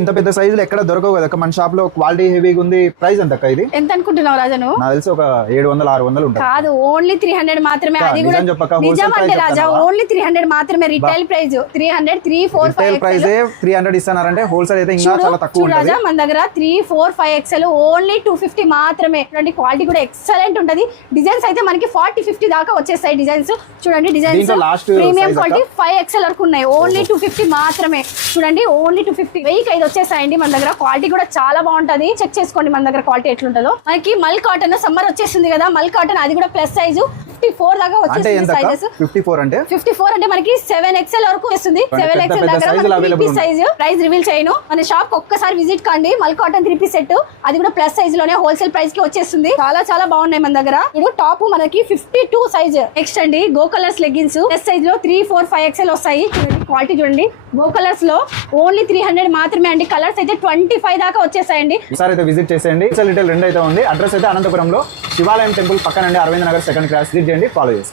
ఇంత పెద్ద సైజులు ఎక్కడ దొరకవు కదా మన షాప్ లో, క్వాలిటీ హెవీగా ఉంది. ప్రైస్ ఎంత అక్క ఇది? ఎంత అనుకుంటున్నావు రాజను? నాకు తెలిసి ఒక 700-600 ఉంటుంది. కాదు, ఓన్లీ 300 మాత్రమే. అది కూడా నిజం అంటే రాజా, ఓన్లీ 300 మాత్రమే రిటైల్ ప్రైస్. 300, 3, 4, 5 ప్రైస్ 300 ఇస్తున్నారంటే హోల్సేల్ అయితే ఇంకా చాలా తక్కువ ఉంటుంది. రాజా మన దగ్గర 3, 4, 5 XL ఓన్లీ 250 మాత్రమే. చూడండి క్వాలిటీ కూడా ఎక్సలెంట్ ఉంటది. డిజైన్స్ అయితే మనకి 40, 50 దాకా వచ్చేస్తాయి డిజైన్స్. చూడండి డిజైన్స్ ప్రీమియం క్వాలిటీ 5 XL వరకు ఉన్నాయి. ఓన్లీ 250 మాత్రమే. చూడండి ఓన్లీ 250, 1000 వచ్చేసాయండి. మన దగ్గర క్వాలిటీ కూడా చాలా బాగుంటది. చెక్ చేసుకోండి మన దగ్గర క్వాలిటీ ఎట్లుంటుందో. మనకి మల్ కాటన్ సమ్మర్ వచ్చేసింది కదా, మల్ కాటన్ అది కూడా ప్లస్ సైజు 54 దాకా వచ్చేసింది సైజెస్. 54 అంటే మనకి 7 XL వరకు వస్తుంది. 7 XL దగ్గర సైజ్. ప్రైస్ రివీల్ చేయను. మన షాప్ ఒక్కసారి విజిట్ కండి. మల్ కాటన్ 3 పీస్ సెట్, అది కూడా ప్లస్ సైజ్ లోనే హోల్సేల్ ప్రైస్ కి వచ్చేస్తుంది. చాలా చాలా బాగున్నాయి మన దగ్గర. ఇది టాప్ మనకి 52 సైజ్. నెక్స్ట్ అండి go colours leggings plus size లో 3, 4, 5 XL వస్తాయి. చూడండి క్వాలిటీ చూడండి. గో కలర్స్ లో ఓన్లీ 300 మాత్రమే అండి. కలర్స్ అయితే 25 దాకా వచ్చేసాయండి. ఒకసారి అయితే విజిట్ చేసేయండి. రిటైల్ 2 అయితే ఉంది. అడ్రస్ అయితే అనంతపురంలో శివాలయం టెంపుల్ పక్కనండి, Aravind Nagar 2nd cross. Visit చేయండి, ఫాలో చేసి.